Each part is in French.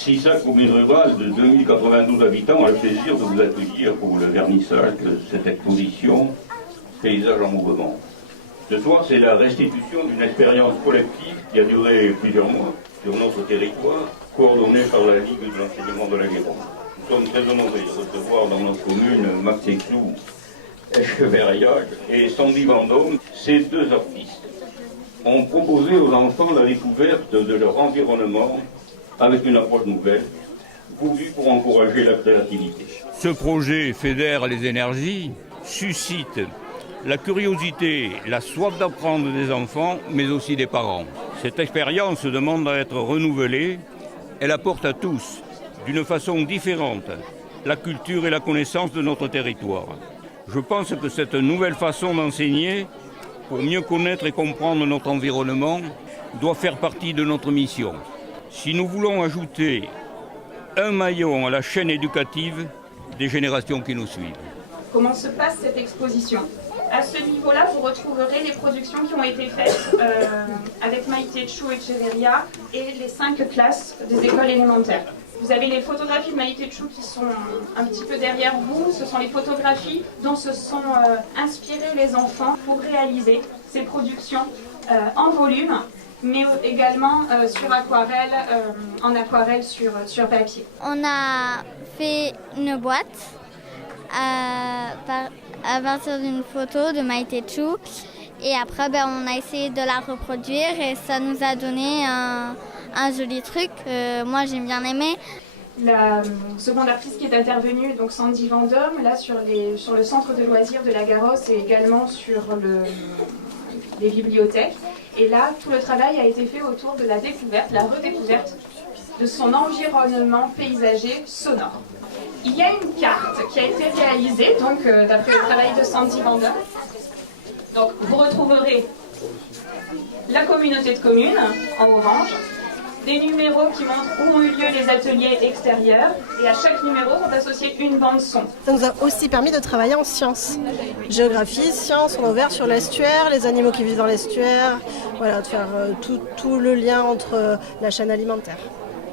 CISAC, commune rurale de 2092 habitants, a le plaisir de vous accueillir pour le vernissage de cette exposition Paysages en mouvement. Ce soir, c'est la restitution d'une expérience collective qui a duré plusieurs mois sur notre territoire, coordonnée par la Ligue de l'enseignement de la Guérande. Nous sommes très honorés de recevoir dans notre commune Maxexou Echeverria et Sandy Vendôme. Ces deux artistes ont proposé aux enfants la découverte de leur environnement avec une approche nouvelle, voulue pour encourager la créativité. Ce projet fédère les énergies, suscite la curiosité, la soif d'apprendre des enfants, mais aussi des parents. Cette expérience demande à être renouvelée. Elle apporte à tous, d'une façon différente, la culture et la connaissance de notre territoire. Je pense que cette nouvelle façon d'enseigner, pour mieux connaître et comprendre notre environnement, doit faire partie de notre mission. Si nous voulons ajouter un maillon à la chaîne éducative des générations qui nous suivent. Comment se passe cette exposition ? À ce niveau-là, vous retrouverez les productions qui ont été faites avec Maïté Chou Echeverria et les 5 classes des écoles élémentaires. Vous avez les photographies de Maïté Chou qui sont un petit peu derrière vous. Ce sont les photographies dont se sont inspirés les enfants pour réaliser ces productions en volume, mais également sur aquarelle, en aquarelle sur papier. On a fait une boîte à partir d'une photo de Maïté Chou et après on a essayé de la reproduire et ça nous a donné un joli truc. Moi j'ai bien aimé. La seconde artiste qui est intervenue, donc Sandy Vendôme, là sur le centre de loisirs de la Garosse et également sur les bibliothèques. Et là, tout le travail a été fait autour de la découverte, la redécouverte de son environnement paysager sonore. Il y a une carte qui a été réalisée, donc d'après le travail de Sandy Vendôme. Donc vous retrouverez la communauté de communes en orange, des numéros qui montrent où ont eu lieu les ateliers extérieurs et à chaque numéro sont associés une bande son. Ça nous a aussi permis de travailler en sciences. Géographie, sciences, on a ouvert sur l'estuaire, les animaux qui vivent dans l'estuaire, voilà, de faire tout le lien entre la chaîne alimentaire.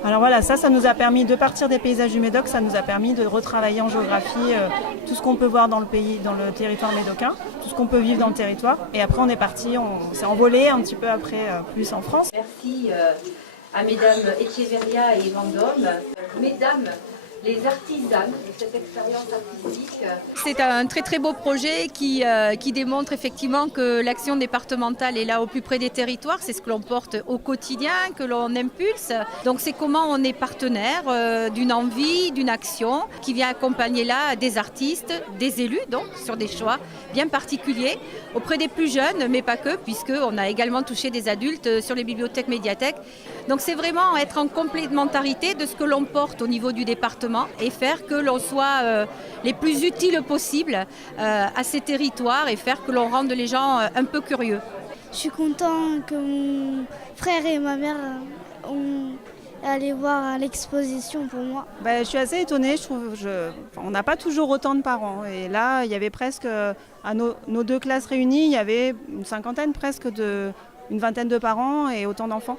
Alors voilà, ça nous a permis de partir des paysages du Médoc, ça nous a permis de retravailler en géographie tout ce qu'on peut voir dans le pays, dans le territoire médocain, tout ce qu'on peut vivre dans le territoire. Et après on est parti, on s'est envolé un petit peu après plus en France. Merci à mesdames Echeverria et Vendôme, mesdames les artisanes de cette expérience artistique. C'est un très très beau projet qui démontre effectivement que l'action départementale est là au plus près des territoires. C'est ce que l'on porte au quotidien, que l'on impulse. Donc c'est comment on est partenaire d'une envie, d'une action qui vient accompagner là des artistes, des élus, donc sur des choix bien particuliers, auprès des plus jeunes, mais pas que, puisqu'on a également touché des adultes sur les bibliothèques, médiathèques. Donc c'est vraiment être en complémentarité de ce que l'on porte au niveau du département et faire que l'on soit les plus utiles possibles à ces territoires et faire que l'on rende les gens un peu curieux. Je suis content que mon frère et ma mère ont allé voir l'exposition pour moi. Je suis assez étonnée, je trouve. On n'a pas toujours autant de parents. Et là, il y avait presque, à nos deux classes réunies, il y avait une cinquantaine presque une vingtaine de parents et autant d'enfants.